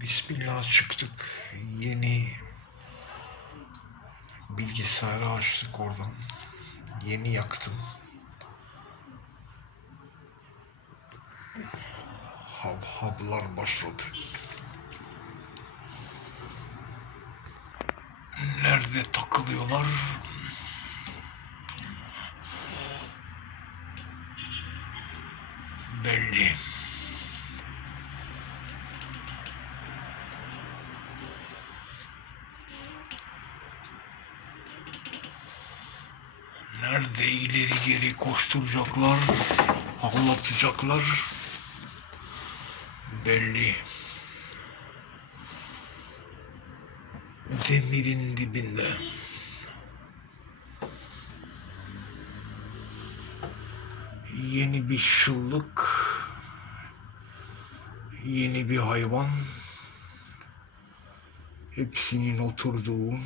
Bismillah çıktık. Yeni bilgisayarı açtık oradan. Yeni yaktım. Hab hablar başladı. Nerede takılıyorlar? Belli. Nerede ileri geri koşturacaklar, ağlatacaklar belli. Demirin dibinde. Yeni bir şıllık, yeni bir hayvan, hepsinin oturduğu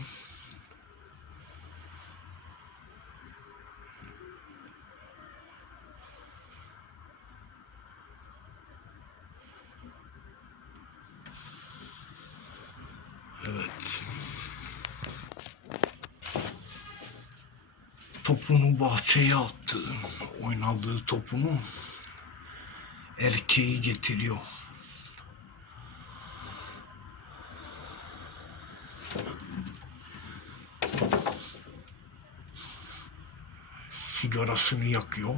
Evet. Topunu bahçeye attı. Oynadığı topunu erkeği getiriyor. Sigarasını yakıyor.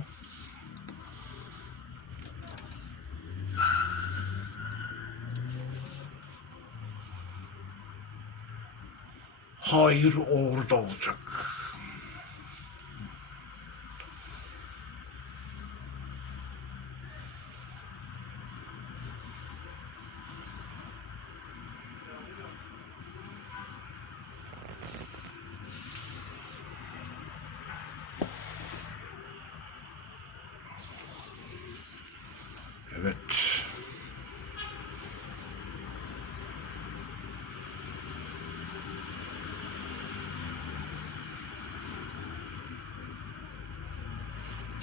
Hayır orada olacak. Evet.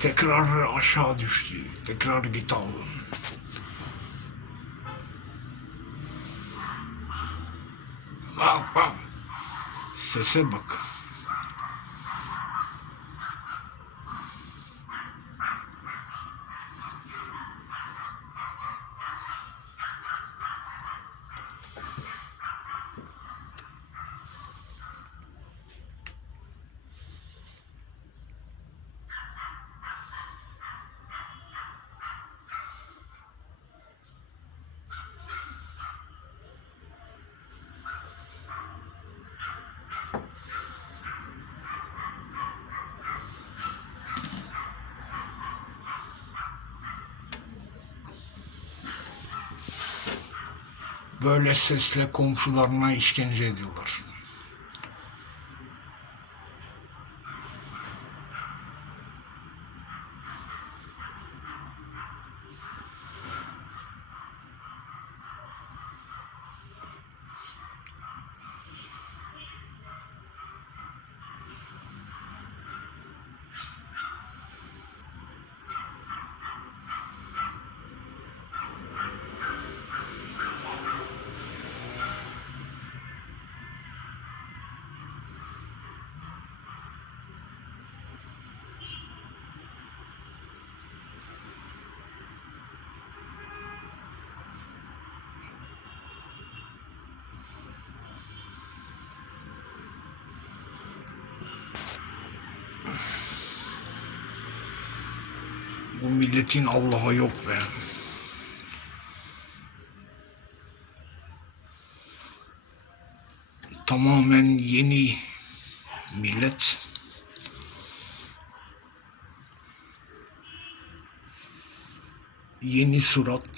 Tekrar aşağı düştü. Tekrar git al. Bak bak. Sese bak. Böyle sesle komşularına işkence ediyorlar. Bu milletin Allah'ı yok be. Tamamen yeni millet. Yeni surat.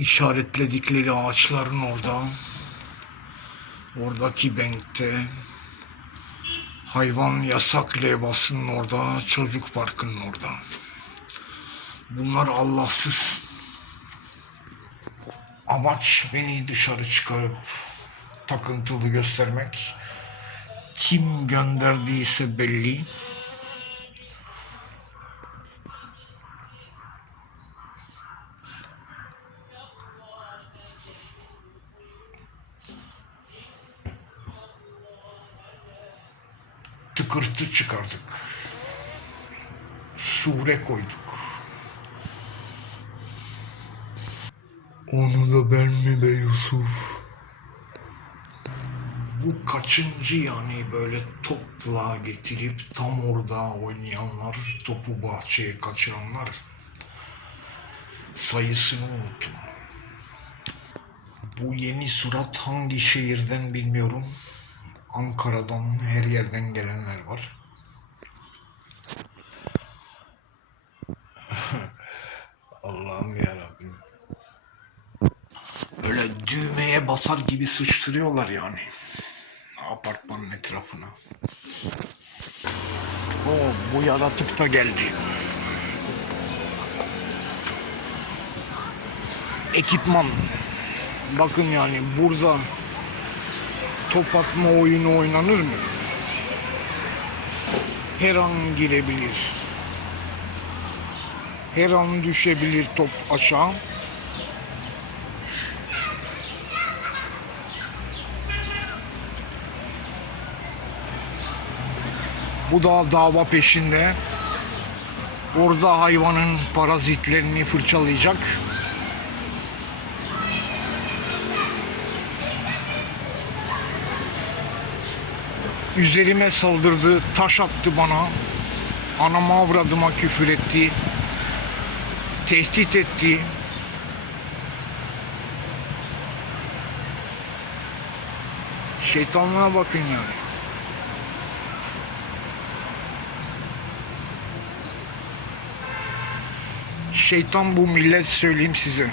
işaretledikleri ağaçların orada. Oradaki benkte. Hayvan yasak levhasının orada, çocuk parkının orada. Bunlar Allahsız. Amaç beni dışarı çıkarıp takıntılı göstermek. Kim gönderdiyse belli. Tıkırtı çıkardık. Sure koyduk. Onu da ben mi be Yusuf? Bu kaçıncı yani böyle topla getirip tam orada oynayanlar, topu bahçeye kaçıranlar sayısını unuttum. Bu yeni surat hangi şehirden bilmiyorum. Ankara'dan her yerden gelenler var. Allah'ım yarabbim. Böyle düğmeye basar gibi sıçtırıyorlar yani. Apartmanın etrafına. O bu yaratık da geldi. Ekipman. Bakın yani burada top atma oyunu oynanır mı? Her an girebilir. Her an düşebilir top aşağı. Bu da dava peşinde. Orada hayvanın parazitlerini fırçalayacak. Üzerime saldırdı, taş attı bana. Anama avradıma küfür etti. Tehdit etti. Şeytanlığa bakın yani. Şeytan bu millet söyleyeyim size.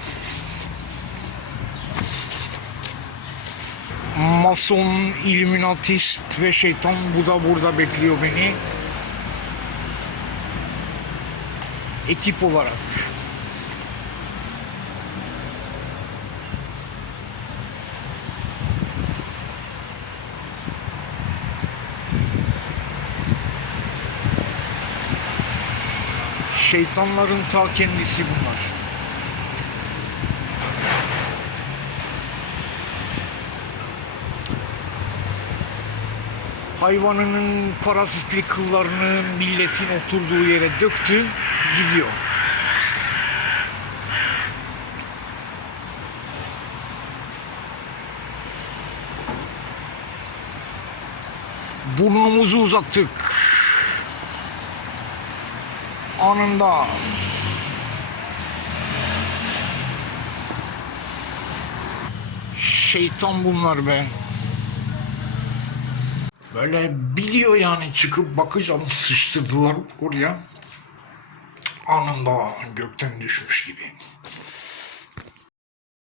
Mason, illuminatist ve şeytan bu da burada bekliyor beni. Ekip olarak. Şeytanların ta kendisi bunlar. Hayvanının parazitli kıllarını milletin oturduğu yere döktü, gidiyor. Burnumuzu uzattık. Anında şeytan bunlar be. Böyle biliyor yani çıkıp bakacağım sıçtırdılar oraya. Anında gökten düşmüş gibi.